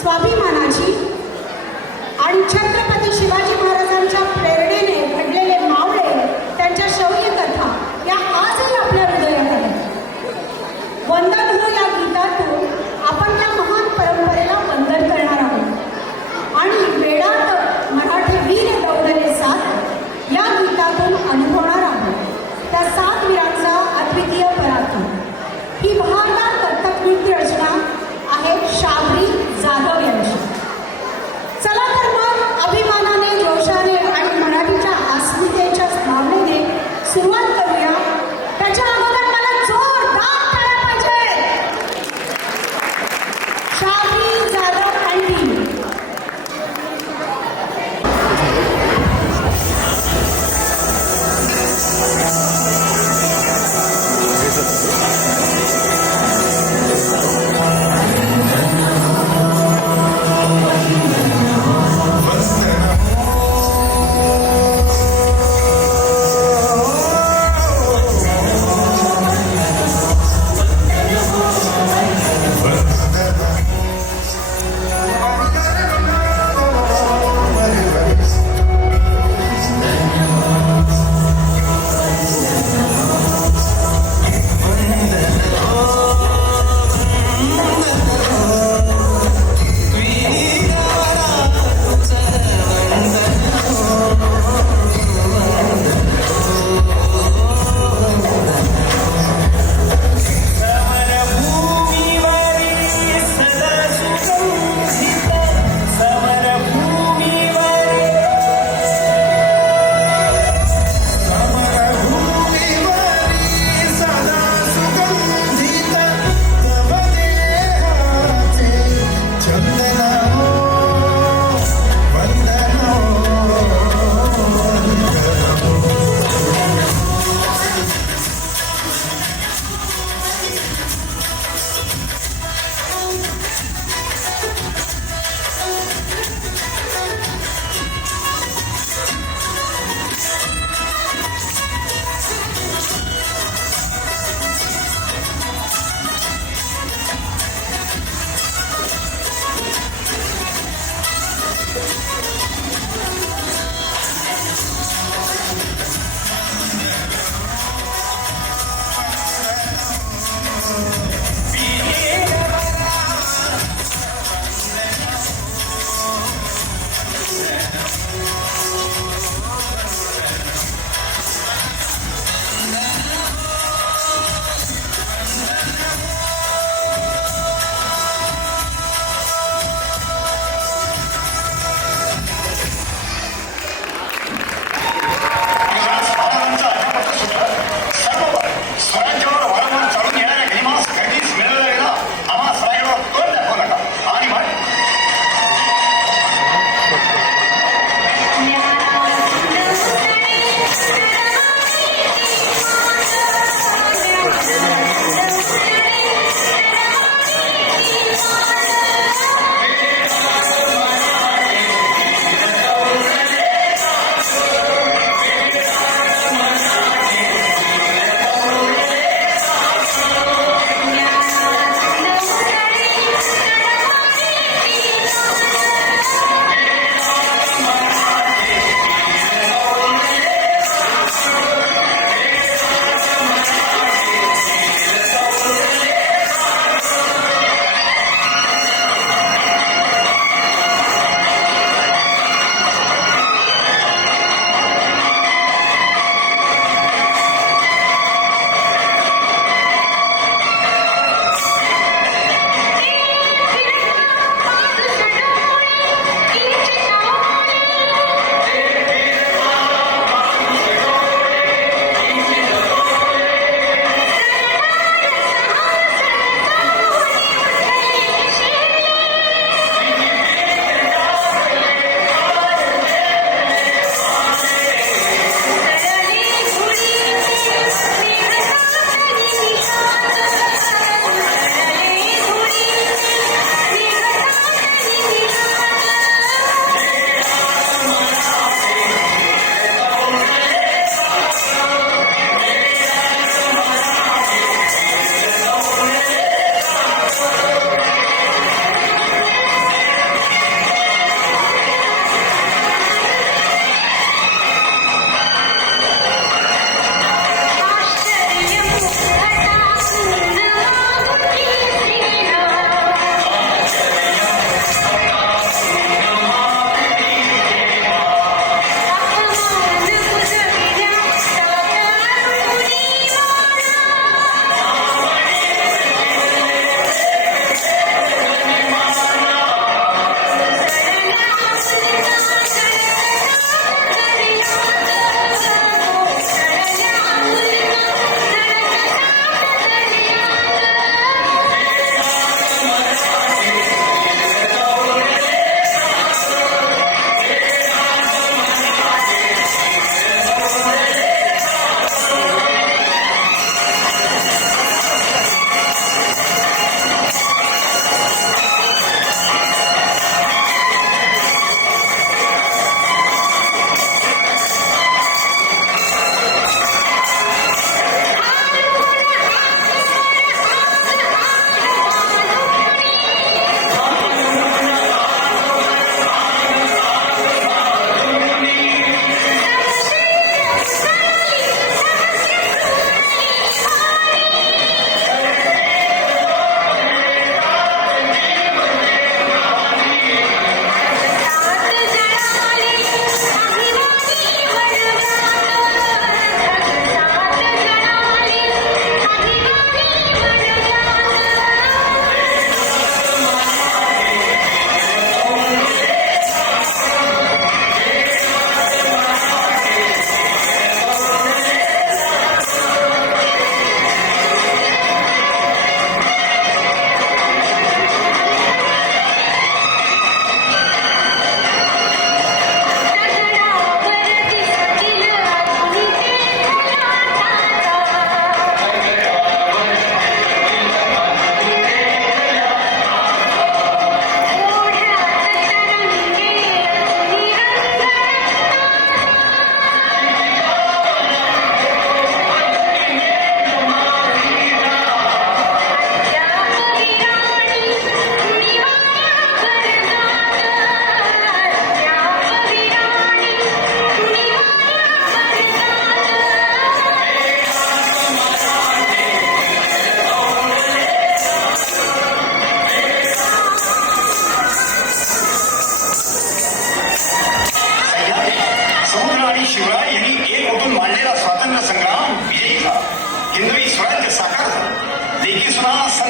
स्वाभिमानाची आणि छत्रपती शिवाजी महाराजांच्या प्रेरणेने घडलेले मावळे त्यांच्या शौर्य कथा या आजही आपल्या हृदयात आहेत। वंदन हो या गीतातून आपण त्या महान परंपरेला वंदन करणार आहोत आणि वेळात मराठे वीर दौडले साथ या गीतातून अनुभवणार आहोत त्या सात वीरांचा अद्वितीय पराक्रम। ही बहारदार दत्तक नृत्य रचना आहे शाबरी जाधव यांची। चला तर मग अभिमानाने जोशा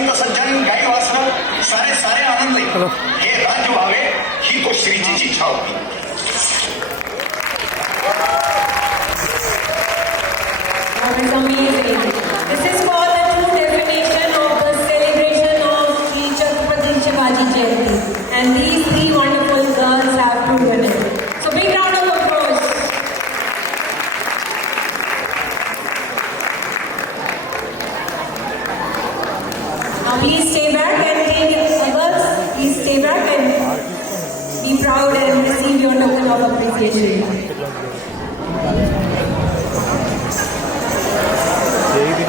संत सज्जन गाई वाचणं सारे सारे आनंद हे राज्य व्हावे ही तो श्रीजीची इच्छा होती. That is amazing. This is for the true definition of the celebration of Sri Chhatrapati Shivaji Jayanti. And these three wonderful girls have proven it. So big round of applause. Now please stay back and take it. Girls, please stay back and be proud and receive your token of appreciation. जय दिन